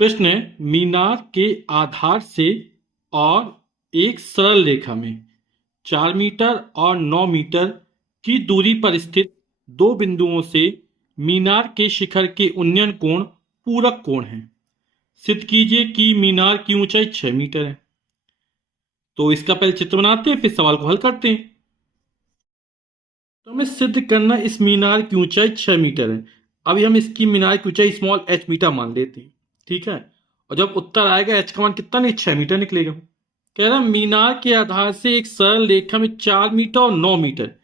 प्रश्न है, मीनार के आधार से और एक सरल रेखा में 4 मीटर और 9 मीटर की दूरी पर स्थित दो बिंदुओं से मीनार के शिखर के उन्नयन कोण पूरक कोण है। सिद्ध कीजिए कि मीनार की ऊंचाई 6 मीटर है। तो इसका पहले चित्र बनाते हैं, फिर सवाल को हल करते हैं। तो हमें सिद्ध करना, इस मीनार की ऊंचाई 6 मीटर है। अभी हम इसकी मीनार की ऊंचाई स्मॉल एच मीटर मान लेते हैं, ठीक है। और जब उत्तर आएगा एच का मान कितना, नहीं 6 मीटर निकलेगा। कह रहा मीनार के आधार से एक सरल रेखा में 4 मीटर और 9 मीटर।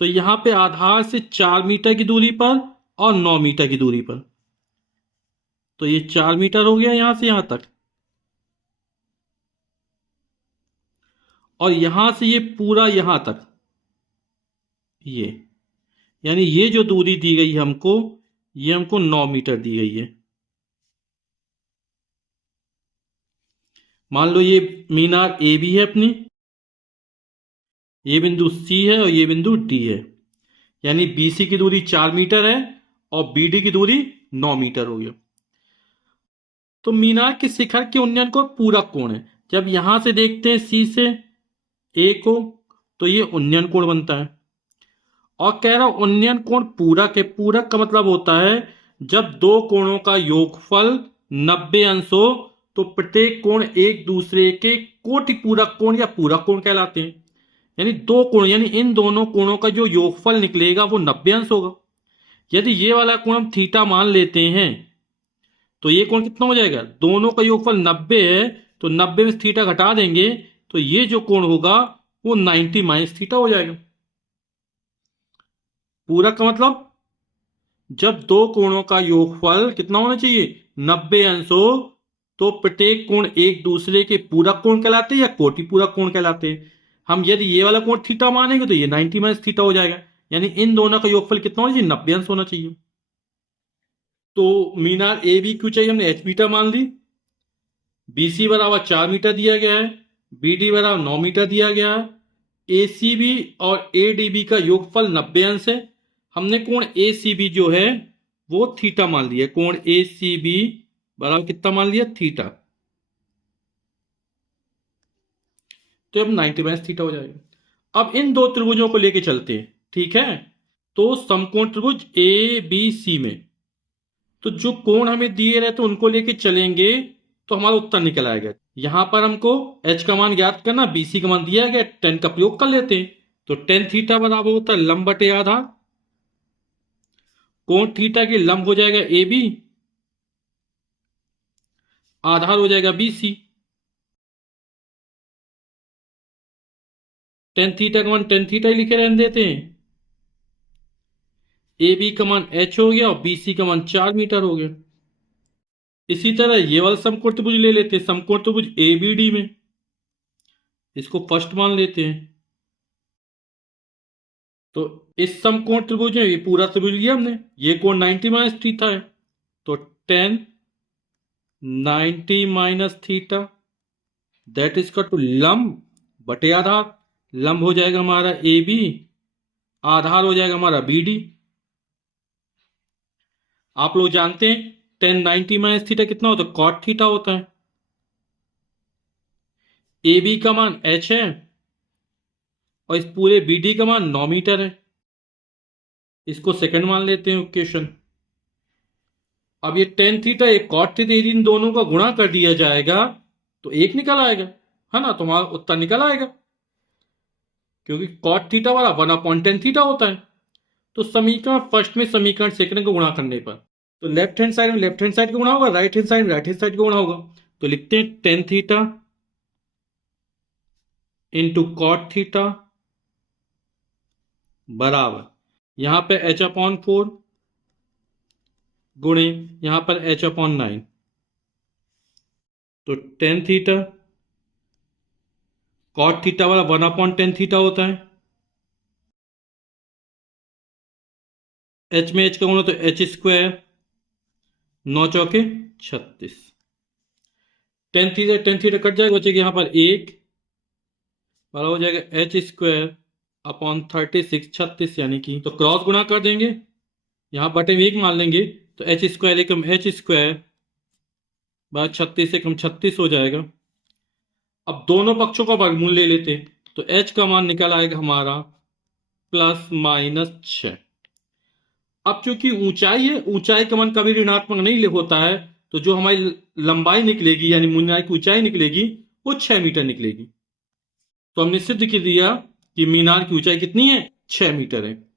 तो यहां पे आधार से 4 मीटर की दूरी पर और 9 मीटर की दूरी पर, तो ये 4 मीटर हो गया यहां से यहां तक। और यहां से ये पूरा यहां तक, ये यानी ये जो दूरी दी गई है हमको, ये हमको 9 मीटर दी गई है। मान लो ये मीनार ए भी है अपनी, ये बिंदु सी है और ये बिंदु डी है। यानी बीसी की दूरी 4 मीटर है और बीडी की दूरी 9 मीटर हो गया। तो मीनार के शिखर के उन्नयन को पूरक कोण है। जब यहां से देखते हैं सी से ए को, तो ये उन्नयन कोण बनता है। और कह रहा उन्नयन कोण पूरक है। पूरक का मतलब होता है जब दो कोणों का योगफल 90 अंश हो, तो प्रत्येक कोण एक दूसरे के कोटि पूरक कोण या पूरक कोण कहलाते हैं। यानी दो कोण, यानी इन दोनों कोणों का जो योगफल निकलेगा वो 90 अंश होगा। यदि ये वाला कोण हम थीटा मान लेते हैं, तो ये कोण कितना हो जाएगा, दोनों का योगफल 90 है, तो 90 में थीटा घटा देंगे, तो ये जो कोण होगा वो 90 माइनस थीटा हो जाएगा। पूरक का मतलब जब दो कोणों का योगफल कितना होना चाहिए, 90 अंश हो, तो प्रत्येक कोण एक दूसरे के पूरक कोण कहलाते हैं या कोटि पूरक कोण कहलाते हैं। हम यदि ये वाला कोण थीटा मानेंगे तो ये 90 माइनस थीटा हो जाएगा। यानी इन दोनों का योगफल कितना होना चाहिए, 90 अंश होना चाहिए। तो मीनार ए बी क्यू चाहिए, हमने एच मीटर मान ली। बीसी बराबर 4 मीटर दिया गया है, बीडी बराबर 9 मीटर दिया गया है। एसीबी और एडीबी का योगफल 90 अंश है। हमने कोण एसीबी जो है वो थीटा मान लिया। कोण एसीबी बराबर कितना मान लिया, थीटा। तो अब 90 माइनस थीटा हो जाएगा। अब इन दो त्रिभुजों को लेके चलते हैं, ठीक है। तो समकोण त्रिभुज ए बी सी में तो जो कोण हमें दिए रहते उनको लेके चलेंगे, तो हमारा उत्तर निकल आएगा। यहां पर हमको एच का मान ज्ञात करना, बीसी का मान दिया गया, टेन का प्रयोग कर लेते हैं। तो टेन थीटा बराबर होता है लंब बटे आधार। कोण थीटा के लंब हो जाएगा ए बी, आधार हो जाएगा बीसी। टेन थीटा का मान टेन थीटा ही लिखे रहने देते हैं। ए बी का मान एच हो गया और बीसी का मान 4 मीटर हो गया। इसी तरह ये वाला समकोण त्रिभुज ले लेते हैं, समकोण त्रिभुज ए बी डी में। इसको फर्स्ट मान लेते हैं। तो इस समकोण त्रिभुज में ये पूरा त्रिभुज लिया हमने, ये कोण 90 माइनस थीटा है, तो ten 90 minus theta that is का टू लंब बटे आधार। लंब हो जाएगा हमारा ए बी, आधार हो जाएगा हमारा बी डी। आप लोग जानते हैं टेन 90 माइनस थीटा कितना होता है, कॉट थीटा होता है। ए बी का मान एच है और इस पूरे बी डी का मान 9 मीटर है। इसको सेकंड मान लेते हैं इक्वेशन। अब ये टेन थीटा एक कॉट थीटा, इन दोनों का गुणा कर दिया जाएगा तो एक निकल आएगा, है ना। तुम्हारा उत्तर निकल आएगा, क्योंकि कॉट थीटा वाला 1/10 थीटा होता है। तो समीकरण फर्स्ट में समीकरण सेकंड को गुणा करने पर, तो लेफ्ट हैंड साइड में लेफ्ट हैंड साइड का गुणा होगा, राइट हैंड साइड में राइट हैंड साइड का गुणा होगा। तो लिखते हैं tan theta into cot theta बराबर, यहां पे h/4 गुणे यहां पर h/9। तो टेन थीटा, कॉट थीटा वाला 1/10 थीटा होता है। एच में एच का गुणा तो एच स्क्वायर, 9 चौके 36। टेन थीटा कट जाएगा, बचेगा यहां पर एक, बराबर हो जाएगा एच स्क्वायर अपॉन 36, 36 यानी कि, तो क्रॉस गुणा कर देंगे, यहां बटे में एक मान लेंगे, तो एच स्क्वायर एकम एच स्क्वायर भाई 36 से कम 36 हो जाएगा। अब दोनों पक्षों का वर्गमूल ले लेते हैं, तो h का मान निकल आएगा हमारा +-6। अब चूंकि ऊंचाई है, ऊंचाई का मान कभी ऋणात्मक नहीं होता है, तो जो हमारी लंबाई निकलेगी यानी मीनार की ऊंचाई निकलेगी वो 6 मीटर निकलेगी। तो हमने सिद्ध कर दिया कि मीनार की ऊंचाई कितनी है, 6 मीटर है।